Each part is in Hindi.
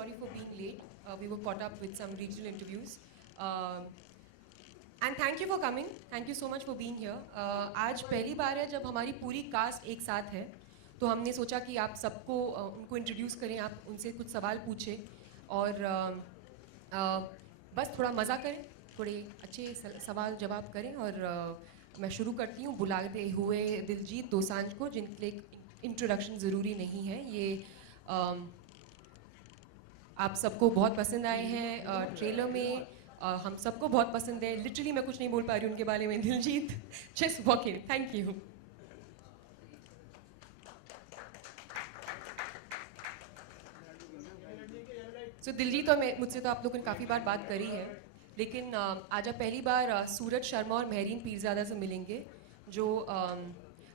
sorry for being late. We were caught up with some regional interviews. And thank you for coming. Thank you so much for being here. आज पहली बार है जब हमारी पूरी कास्ट एक साथ है, तो हमने सोचा कि आप सबको उनको इंट्रोड्यूस करें, आप उनसे कुछ सवाल पूछें और बस थोड़ा मज़ा करें, थोड़े अच्छे सवाल जवाब करें। और मैं शुरू करती हूँ बुलाते हुए दिलजीत दोसांझ को, जिनके लिए इंट्रोडक्शन ज़रूरी नहीं है। ये आप सबको बहुत पसंद आए हैं ट्रेलर में, हम सबको बहुत पसंद है। लिटरली मैं कुछ नहीं बोल पा रही हूँ उनके बारे में। Diljit, just walk in. Thank you. So Diljit और मैं, मुझसे तो आप लोगों ने काफ़ी बार बात करी है, लेकिन आज आप पहली बार सूरज शर्मा और महरीन पीरज़ादा से मिलेंगे, जो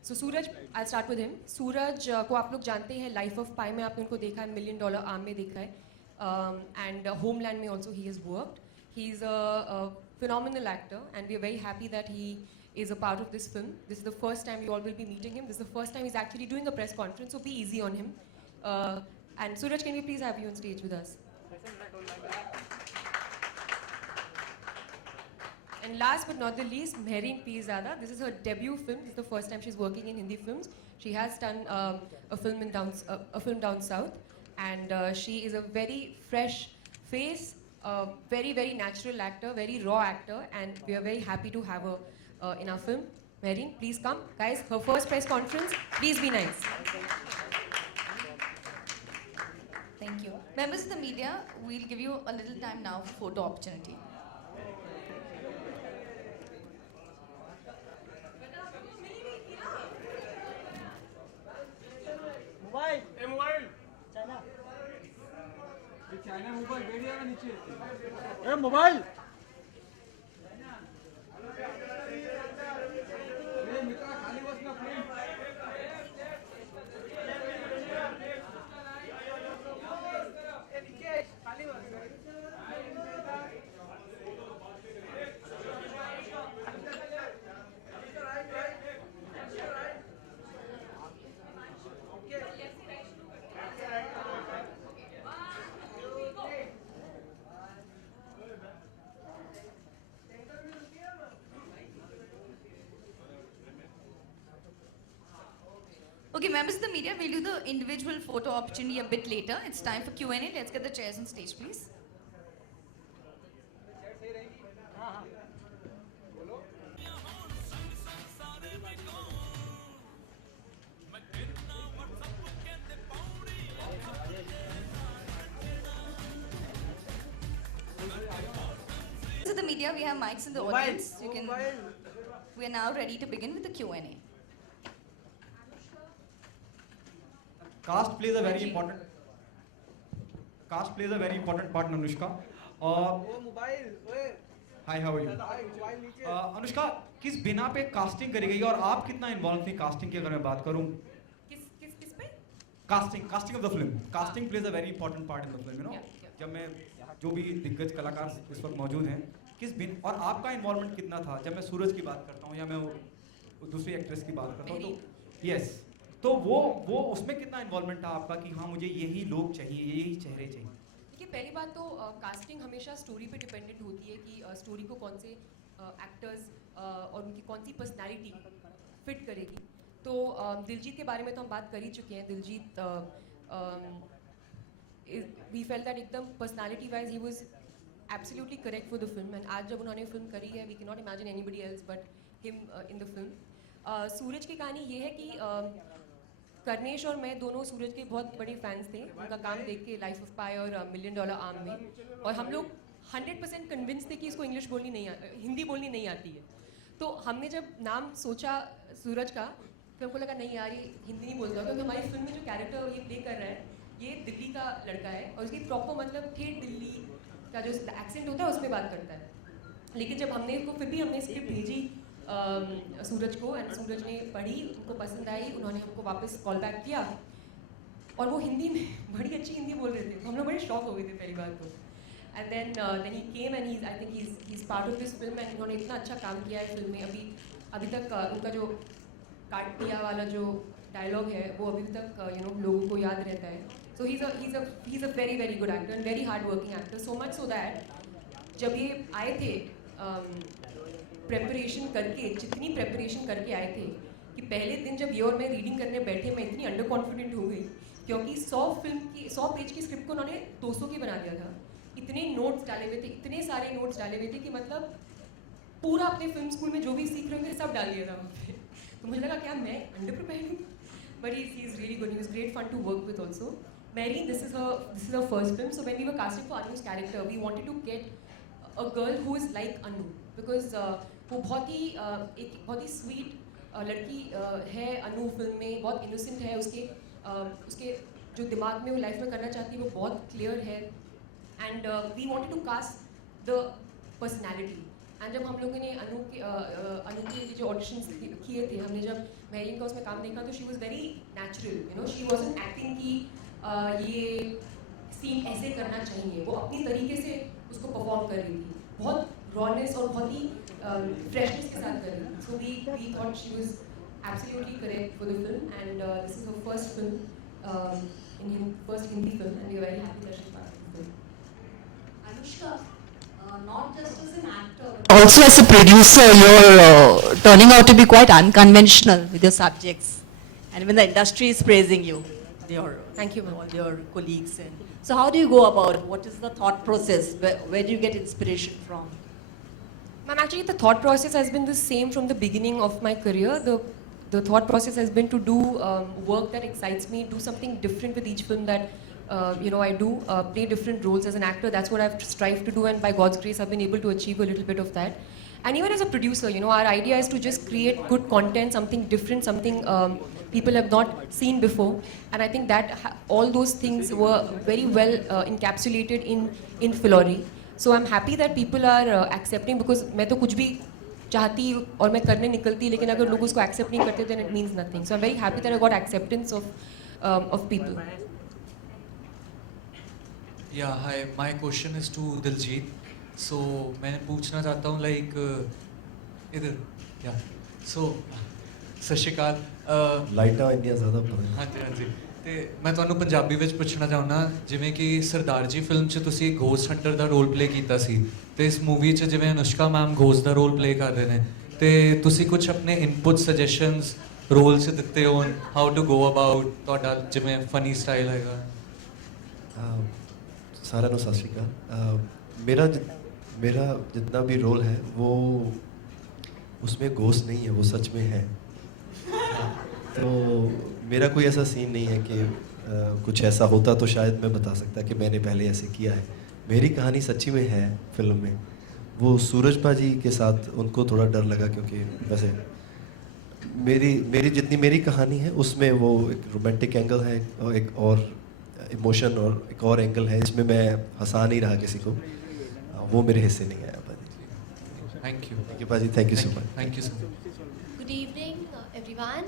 सो सूरज, आई स्टार्ट विद हिम। सूरज को आप लोग जानते हैं, लाइफ ऑफ पाई में आपने उनको देखा है, $1 मिलियन आर्म में देखा है, एंड होमलैंड में also he has worked. He is a phenomenal actor, and we are very happy that he is a part of this film. This is the first time you all will be meeting him. This is the first time he's actually doing a press conference, so be easy on him. And Suraj, can we please have you on stage with us? And last but not the least, Mehreen Peerzada. This is her debut film. This is the first time she's working in Hindi films. She has done a film down south, and she is a very fresh face, a very, very natural actor, very raw actor, and we are very happy to have her in our film. Mehreen, please come. Guys, her first press conference, please be nice. Thank you. Members of the media, we'll give you a little time now for photo opportunity. China mobile बैठ जाएगा नीचे। ए मोबाइल मित्रा खाली बस ना फ्रेम। खाली बस। Okay, members of the media, we'll do the individual photo opportunity a bit later. It's time for Q&A. Let's get the chairs on stage, please. Members of the media, we have mics in the audience. We are now ready to begin with the Q&A. Caste plays a very important part in Anushka. Hi, how are you? Anushka, किस बिना पे कास्टिंग करी गई और आप कितना इन्वॉल्व थी कास्टिंग की? अगर मैं बात करूं किस पे? Casting of the film. Casting plays a very important part in the film, you know. जब मैं जो भी दिग्गज कलाकार इस वक्त मौजूद हैं, किस बिन और आपका इन्वॉल्वमेंट कितना था? जब मैं सूरज की बात करता हूँ या मैं दूसरी एक्ट्रेस की बात करता हूँ, तो यस, तो वो उसमें कितना इन्वॉल्वमेंट था आपका कि हाँ मुझे यही लोग चाहिए, यही चेहरे चाहिए? देखिए, पहली बात तो कास्टिंग हमेशा स्टोरी पे डिपेंडेंट होती है कि स्टोरी को कौन से एक्टर्स और उनकी कौन सी पर्सनालिटी फिट करेगी। तो दिलजीत के बारे में तो हम बात कर ही चुके हैं। दिलजीत, वी फेल दैट एकदम पर्सनालिटी वाइज ही was absolutely correct for the film, and आज जब उन्होंने फिल्म करी है, we can not imagine anybody else but him in the film. Suraj की कहानी ये है कि कर्नेश और मैं दोनों सूरज के बहुत बड़े फैंस थे उनका काम देख के, लाइफ ऑफ पाई और $1 मिलियन आर्म में, और हम लोग 100% कन्विंस थे कि इसको इंग्लिश बोलनी नहीं हिंदी बोलनी नहीं आती है। तो हमने जब नाम सोचा सूरज का, तो हमको लगा नहीं यार ये हिंदी नहीं बोलता, क्योंकि हमारी फिल्म में जो कैरेक्टर ये प्ले कर रहा है, ये दिल्ली का लड़का है और इसकी प्रॉपर मतलब ठेठ दिल्ली का जो एक्सेंट होता है उसमें बात करता है। लेकिन जब हमने इसको, फिर भी हमने स्क्रिप्ट भेजी सूरज को, एंड सूरज ने पढ़ी, उनको पसंद आई, उन्होंने हमको वापस कॉल बैक किया और वो हिंदी में बड़ी अच्छी हिंदी बोल रहे थे, तो हम लोग बड़े शॉक हो गए थे पहली बार तो। And then he came and I think he is part of this film, and उन्होंने इतना अच्छा काम किया है फिल्म में। अभी तक उनका जो काट दिया वाला जो डायलॉग है वो अभी तक लोगों को याद रहता है. So he's a very very good actor and very hard working actor. So much so that जब ये आए थे प्रेपरेशन करके, जितनी प्रेपरेशन करके आए थे कि पहले दिन जब ये और मैं रीडिंग करने बैठे मैं इतनी अंडर कॉन्फिडेंट हो गई क्योंकि 100 पेज की स्क्रिप्ट को उन्होंने 200 की बना दिया था. इतने नोट्स डाले हुए थे, इतने सारे नोट्स डाले हुए थे कि मतलब पूरा अपने फिल्म स्कूल में जो भी सीख रहे होंगे सब डाल दिया था वहाँ पे. तो मुझे लगा क्या मैं अंडर प्रिपेयर्ड हूँ, but he is really good. He was great fun to work with also. Mary, this is her first film. So when we were casting for Anu's character, we wanted to get a girl who is like Anu because वो बहुत ही स्वीट लड़की है अनु फिल्म में, बहुत इनोसेंट है. उसके जो दिमाग में वो लाइफ में करना चाहती है वो बहुत क्लियर है. And we wanted to cast the personality. And जब हम लोगों ने अनु के जो ऑडिशंस किए थे, हमने जब मैरियन का उसमें काम देखा तो she was very natural. She wasn't acting की ये सीन ऐसे करना चाहिए. वो अपनी तरीके से उसको परफॉर्म कर रही थी, बहुत रॉनेस और बहुत ही फ्रेशनेस के साथ कर रही थी. So we thought she was absolutely correct for the film and this is her first film, first Hindi film and we are very happy that she is part of the film. Anushka, not just as an actor, but also as a producer, you're turning out to be quite unconventional with your subjects, and even the industry is praising you. Thank you, ma'am. All your colleagues. And so, how do you go about? What is the thought process? Where do you get inspiration from? Ma'am, actually the thought process has been the same from the beginning of my career. The thought process has been to do work that excites me, do something different with each film that I do, play different roles as an actor. That's what I've strived to do, and by God's grace I've been able to achieve a little bit of that. And even as a producer, our idea is to just create good content, something different, something people have not seen before. And I think that all those things were very well encapsulated in Filori. So I'm happy that people are accepting, because मैं तो कुछ भी चाहती और मैं करने निकलती, लेकिन अगर लोग उसको accept नहीं करते then it means nothing. So I'm very happy that I got acceptance of people. Yeah, hi. My question is to Diljit. So मैं पूछना चाहता हूँ इधर so ਸਤਿ ਸ਼੍ਰੀ ਅਕਾਲ. ਲਾਈਟਾਂ ਇੰਨੀਆਂ ਜ਼ਿਆਦਾ ਪਤਾ ਹਾਂਜੀ ਹਾਂਜੀ. ਤੇ ਮੈਂ ਤੁਹਾਨੂੰ ਪੰਜਾਬੀ ਵਿੱਚ ਪੁੱਛਣਾ ਚਾਹੁੰਦਾ, ਜਿਵੇਂ ਕਿ ਸਰਦਾਰ ਜੀ ਫਿਲਮ 'ਚ ਤੁਸੀਂ ਗੋਸਟ ਹੰਟਰ ਦਾ ਰੋਲ ਪਲੇ ਕੀਤਾ ਸੀ, ਤੇ ਇਸ ਮੂਵੀ 'ਚ ਜਿਵੇਂ ਅਨੁਸ਼ਕਾ ਮੈਮ ਗੋਸਟ ਦਾ ਰੋਲ ਪਲੇ ਕਰ ਰਹੇ ਨੇ, ਤੇ ਤੁਸੀਂ ਕੁਝ ਆਪਣੇ ਇਨਪੁਟ ਸਜੈਸ਼ਨਸ ਰੋਲ 'ਚ ਦਿੱਤੇ ਹੋ, ਹਾਊ ਟੂ ਗੋ ਅਬਾਊਟ, ਤੁਹਾਡਾ ਜਿਵੇਂ ਫਨੀ ਸਟਾਈਲ ਹੈਗਾ. ਸਾਰਿਆਂ ਨੂੰ ਸਤਿ ਸ਼੍ਰੀ ਅਕਾਲ. मेरा जितना भी रोल है वो उसमें घोस्ट नहीं है, वो सच में है. तो मेरा कोई ऐसा सीन नहीं है कि कुछ ऐसा होता तो शायद मैं बता सकता कि मैंने पहले ऐसे किया है. मेरी कहानी सच्ची में है फिल्म में. वो सूरज भाजी के साथ उनको थोड़ा डर लगा, क्योंकि वैसे मेरी जितनी मेरी कहानी है उसमें वो एक रोमांटिक एंगल है और एक और इमोशन और एक और एंगल है, इसमें मैं हंसा नहीं रहा किसी को. वो मेरे हिस्से नहीं आया भाजी. थैंक यू भाजी, thank you so much. Thank you so much. Good evening everyone.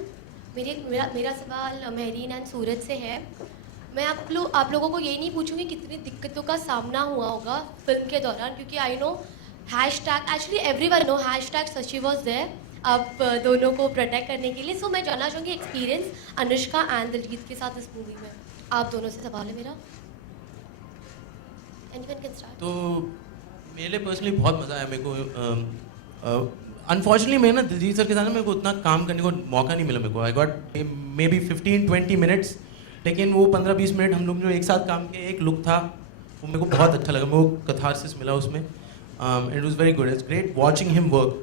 मेरा सवाल महरीन एंड सूरज से है. मैं आप लोगों को यही नहीं पूछूंगी कितनी दिक्कतों का सामना हुआ होगा फिल्म के दौरान, क्योंकि I know hashtag, actually everyone know hashtag सची वॉज देयर आप दोनों को प्रोटेक्ट करने के लिए. सो मैं जानना चाहूँगी एक्सपीरियंस अनुष्का एंड दिलजीत के साथ इस मूवी में. आप दोनों से सवाल है मेरा. Anyone can start. तो मेरे लिए पर्सनली बहुत मज़ा आया मेरे को. अनफॉर्चुनेटली मैं ना दिलजीत सर के साथ मेरे को उतना काम करने को मौका नहीं मिला. मेरे को I got may be 15-20 minutes, लेकिन वो 15-20 मिनट हम लोग जो एक साथ काम किए, एक लुक था वो मेरे को बहुत अच्छा लगा. मेरे को कथारसिस मिला उसमें. It was very good. It's great watching him work.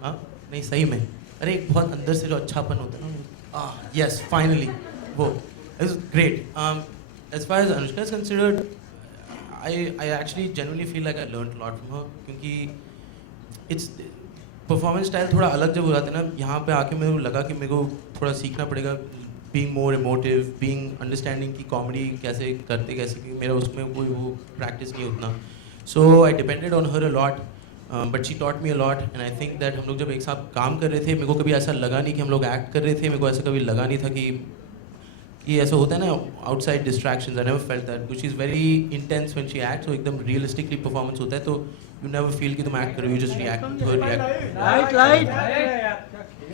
नहीं सही में, अरे एक बहुत अंदर से जो अच्छापन होता है ना, यस फाइनली वो it was great. As far as Anushka is considered, I actually genuinely feel like I learned a lot from her, क्योंकि it's परफॉर्मेंस स्टाइल थोड़ा अलग जब हो जाता है ना, यहाँ पे आके मेरे को लगा कि मेरे को थोड़ा सीखना पड़ेगा being more emotive, being understanding की कॉमेडी कैसे करते कैसे, क्योंकि मेरा उसमें कोई वो प्रैक्टिस नहीं उतना. So I depended on her a lot, but she taught me a lot. And I think that हम लोग जब एक साथ काम कर रहे थे, मेरे को कभी ऐसा लगा नहीं कि हम लोग एक्ट कर रहे थे. मेरे को ऐसा कभी लगा नहीं था कि ये ऐसा होता है ना outside distractions. I never felt that because she is very intense when she acts. तो एकदम रियलिस्टिकली परफॉर्मेंस होता है, तो यू नेवर फील कि तुम एक्ट करो, यू जस्ट रिएक्ट. लाइट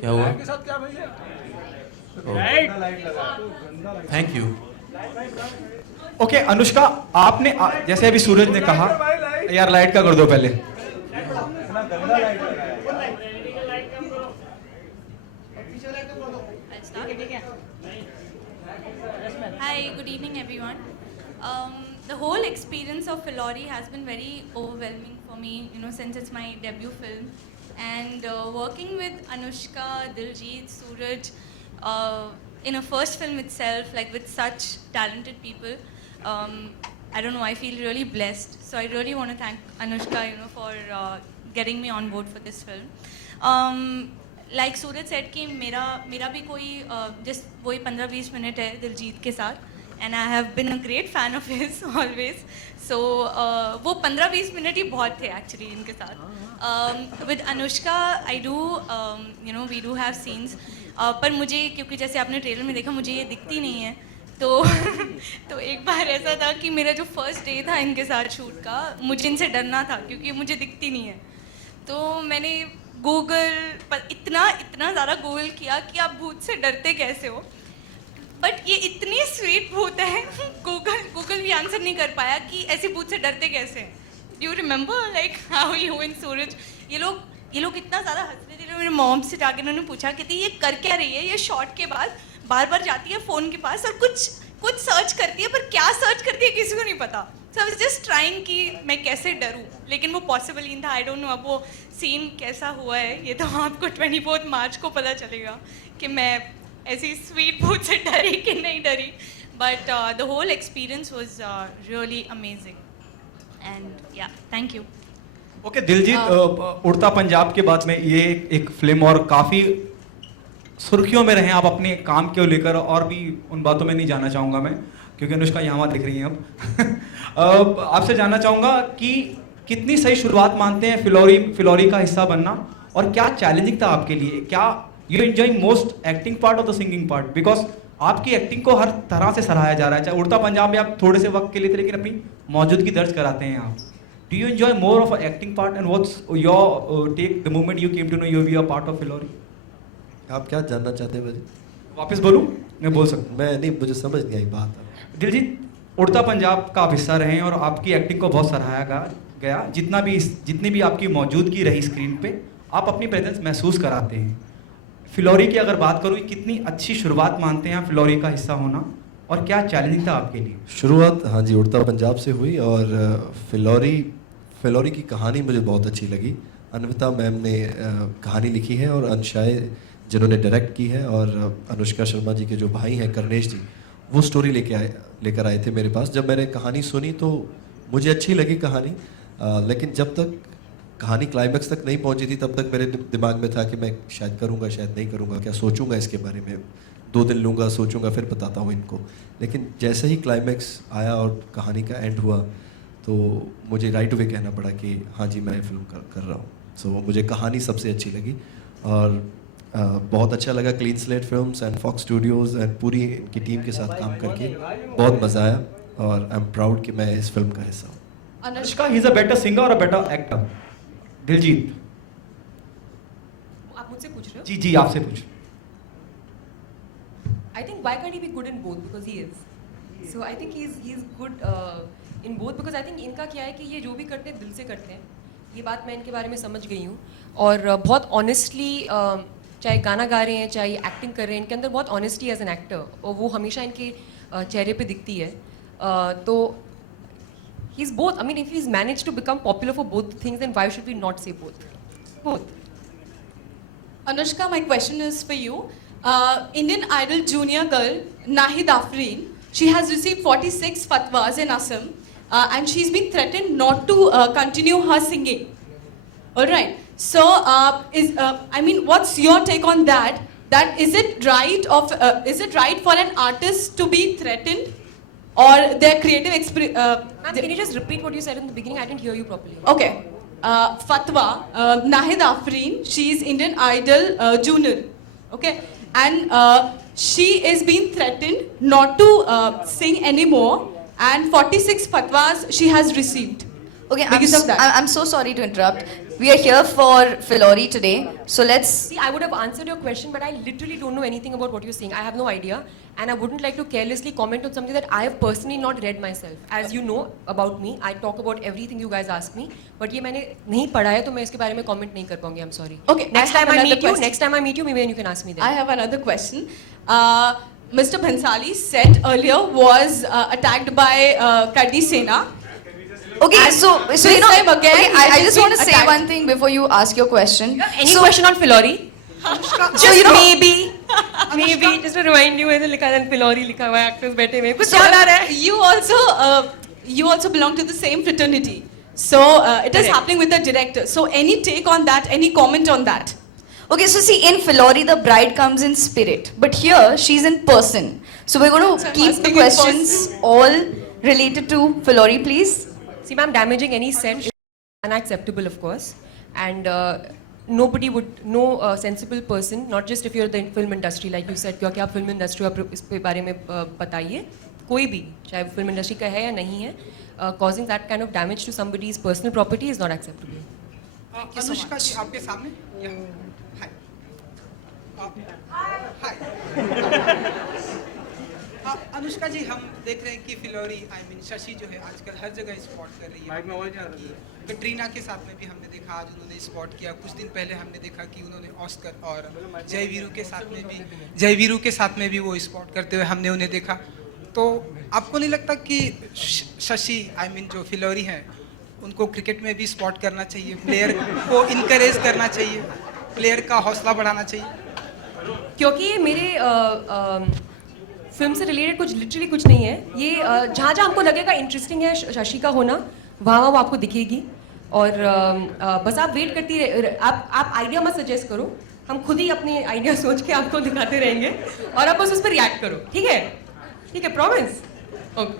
क्या हुआ? Thank you. ओके अनुष्का, आपने जैसे अभी सूरज ने कहा, यार लाइट का कर दो पहले. Hi, good evening, everyone. The whole experience of Filori has been very overwhelming for me, since it's my debut film. And working with Anushka, Diljit, Suraj, in a first film itself, like with such talented people, I don't know, I feel really blessed. So I really want to thank Anushka, for getting me on board for this film. Like Suraj said कि मेरा भी कोई just वही 15-20 मिनट है दिलजीत के साथ, and I have been a great fan of his always. So वो 15-20 मिनट ही बहुत थे actually इनके साथ. With Anushka I do we do have scenes, पर मुझे क्योंकि जैसे आपने ट्रेलर में देखा मुझे ये दिखती नहीं है, तो एक बार ऐसा था कि मेरा जो फर्स्ट डे था इनके साथ शूट का, मुझे इनसे डरना था क्योंकि मुझे दिखती नहीं है. तो मैंने गूगल पर इतना ज़्यादा गूगल किया कि आप भूत से डरते कैसे हो, बट ये इतनी स्वीट भूत है गूगल भी आंसर नहीं कर पाया कि ऐसे भूत से डरते कैसे. You remember like how you and Suraj, ये लोग इतना ज़्यादा हंस रहे थे. मेरे मॉम से जाकर उन्होंने पूछा कि ये कर क्या रही है, ये शॉट के बाद बार जाती है फ़ोन के पास और कुछ सर्च करती है, पर क्या सर्च करती है किसी को नहीं पता. सो आई वाज जस्ट ट्राइंग कि मैं कैसे डरूं, लेकिन वो पॉसिबल ही था. आई डोंट नो अब वो सीन कैसा हुआ है, ये तो आपको 24 मार्च को पता चलेगा कि मैं ऐसी स्वीट भूत से डरी कि नहीं डरी. But the whole experience was really amazing and yeah thank you. Okay Diljit, Udta Punjab के बाद में ये एक फिल्म और काफ़ी सुर्खियों में रहे आप अपने काम को लेकर, और भी उन बातों में नहीं जाना चाहूँगा मैं क्योंकि अनुष्का यहाँ दिख रही हैं अब. आपसे जानना चाहूँगा कि कितनी सही शुरुआत मानते हैं फिलौरी का हिस्सा बनना, और क्या चैलेंजिंग था आपके लिए? क्या you enjoy most acting part और द सिंगिंग पार्ट? बिकॉज आपकी एक्टिंग को हर तरह से सराहा जा रहा है, चाहे उड़ता पंजाब में आप थोड़े से वक्त के लिए थे लेकिन अपनी मौजूदगी दर्ज कराते हैं आप. Do you enjoy more of acting part and what's your take the moment you came to know you be a part of Phillauri? आप क्या जानना चाहते हैं भाई? वापस बोलूँ? मैं बोल सकता हूँ. मैं नहीं, मुझे समझ नहीं आई बात. दिलजीत, उड़ता पंजाब का आप हिस्सा रहे हैं और आपकी एक्टिंग को बहुत सराहा गया. जितनी भी आपकी मौजूदगी रही स्क्रीन पे, आप अपनी प्रेजेंस महसूस कराते हैं. फिलौरी की अगर बात करूँ, कितनी अच्छी शुरुआत मानते हैं फिलौरी का हिस्सा होना, और क्या चैलेंजिंग था आपके लिए? शुरुआत हाँ जी उड़ता पंजाब से हुई, और फिलौरी की कहानी मुझे बहुत अच्छी लगी. अन्विता मैम ने कहानी लिखी है और अंशाए जिन्होंने डायरेक्ट की है, और अनुष्का शर्मा जी के जो भाई हैं करनेश जी, वो स्टोरी लेकर आए थे मेरे पास. जब मैंने कहानी सुनी तो मुझे अच्छी लगी कहानी, लेकिन जब तक कहानी क्लाइमैक्स तक नहीं पहुंची थी तब तक मेरे दिमाग में था कि मैं शायद करूंगा शायद नहीं करूंगा, क्या सोचूंगा इसके बारे में, 2 दिन लूँगा सोचूंगा फिर बताता हूँ इनको. लेकिन जैसे ही क्लाइमैक्स आया और कहानी का एंड हुआ तो मुझे राइट वे कहना पड़ा कि हाँ जी मैं फिल्म कर रहा हूँ. सो मुझे कहानी सबसे अच्छी लगी, और बहुत अच्छा लगा Clean Slate Films and Fox Studios and पूरी इनकी टीम के साथ काम करके बहुत मज़ा आया, और आई एम प्राउड कि मैं इस फिल्म का हिस्सा हूँ. Anushka, he is a better singer और अ बेटर एक्टर? दिलजीत, आप मुझसे पूछ रहे हो? जी आपसे पूछ. I think why can't he be good in both, because he is. So I think he's good in both, because I think इनका क्या है कि ये जो भी करते हैं दिल से करते हैं. ये बात मैं इनके बारे में समझ गई हूँ, और बहुत ऑनेस्टली चाहे गाना गा रहे हैं चाहे एक्टिंग कर रहे हैं, इनके अंदर बहुत ऑनेस्टी एज एन एक्टर, और वो हमेशा इनके चेहरे पे दिखती है. तो he is both. I mean if he is manage to become popular for both things, then why should we not say both? Anushka, my question is for you. Indian Idol junior girl Nahid Afreen, she has received 46 fatwas in Assam, and she's been threatened not to continue her singing. All right. So, I mean, what's your take on that? That is it right for an artist to be threatened, or their creative Ma'am, can you just repeat what you said in the beginning? I didn't hear you properly. Okay. Fatwa, Nahid Afreen, she is Indian Idol junior, okay, and she is being threatened not to sing anymore, and 46 fatwas she has received. Okay, because of that. I'm so sorry to interrupt. We are here for Filori today, so let's. See, I would have answered your question, but I literally don't know anything about what you're saying. I have no idea, and I wouldn't like to carelessly comment on something that I have personally not read myself. As you know about me, I talk about everything you guys ask me, but ये मैंने नहीं पढ़ा है, तो मैं इसके बारे में comment नहीं कर पाऊंगी. I'm sorry. Okay, Next I have time I another meet you, question. next time I meet you, maybe you can ask me then. I have another question. Mr. Bhansali said earlier was attacked by Kardi Sena. Okay, And so this you know. time again, okay, it I has just been want to say attacked. one thing before you ask your question. Any so, question on Filori? So you know. Maybe just to remind you, ऐसे लिखा है Filori लिखा हुआ है, actors बैठे हुए हैं. कुछ So याद आ रहा है? you also belong to the same fraternity. So it is Correct. happening with the director. So any take on that? Any comment on that? Okay, so see, in Filori, the bride comes in spirit, but here she's in person. So we're going So to I'm keep the asking in questions all related to Filori, please. See, ma'am, damaging any set is unacceptable, of course. And nobody would, no sensible person, not just if you're in the film industry, like you said, क्योंकि आप film industry आप इस पे बारे में बताइए, कोई भी, चाहे वो film industry का है या नहीं है, causing that kind of damage to somebody's personal property is not acceptable. Anushka जी आपके सामने हाय अनुष्का जी, हम देख रहे हैं कि फिलोरी आई मीन शशि जो है आजकल हर जगह स्पॉट कर रही है. कटरीना के साथ में भी हमने देखा, आज उन्होंने स्पॉट किया. कुछ दिन पहले हमने देखा कि उन्होंने ऑस्कर और जयवीरू के साथ में भी वो स्पॉट करते हुए हमने उन्हें देखा. तो आपको नहीं लगता कि शशि आई मीन जो फिलोरी हैं उनको क्रिकेट में भी स्पॉट करना चाहिए, प्लेयर को इनकरेज करना चाहिए, प्लेयर का हौसला बढ़ाना चाहिए? क्योंकि ये मेरे फिल्म से रिलेटेड कुछ लिटरली कुछ नहीं है. ये जहाँ जहाँ हमको लगेगा इंटरेस्टिंग है शशि का होना, वहाँ वहाँ वो आपको दिखेगी. और बस आप वेट करती रहे. आप आइडिया मत सजेस्ट करो, हम खुद ही अपने आइडिया सोच के आपको दिखाते रहेंगे और आप बस उस पर रिएक्ट करो. ठीक है? ठीक है, प्रॉमिस? ओके.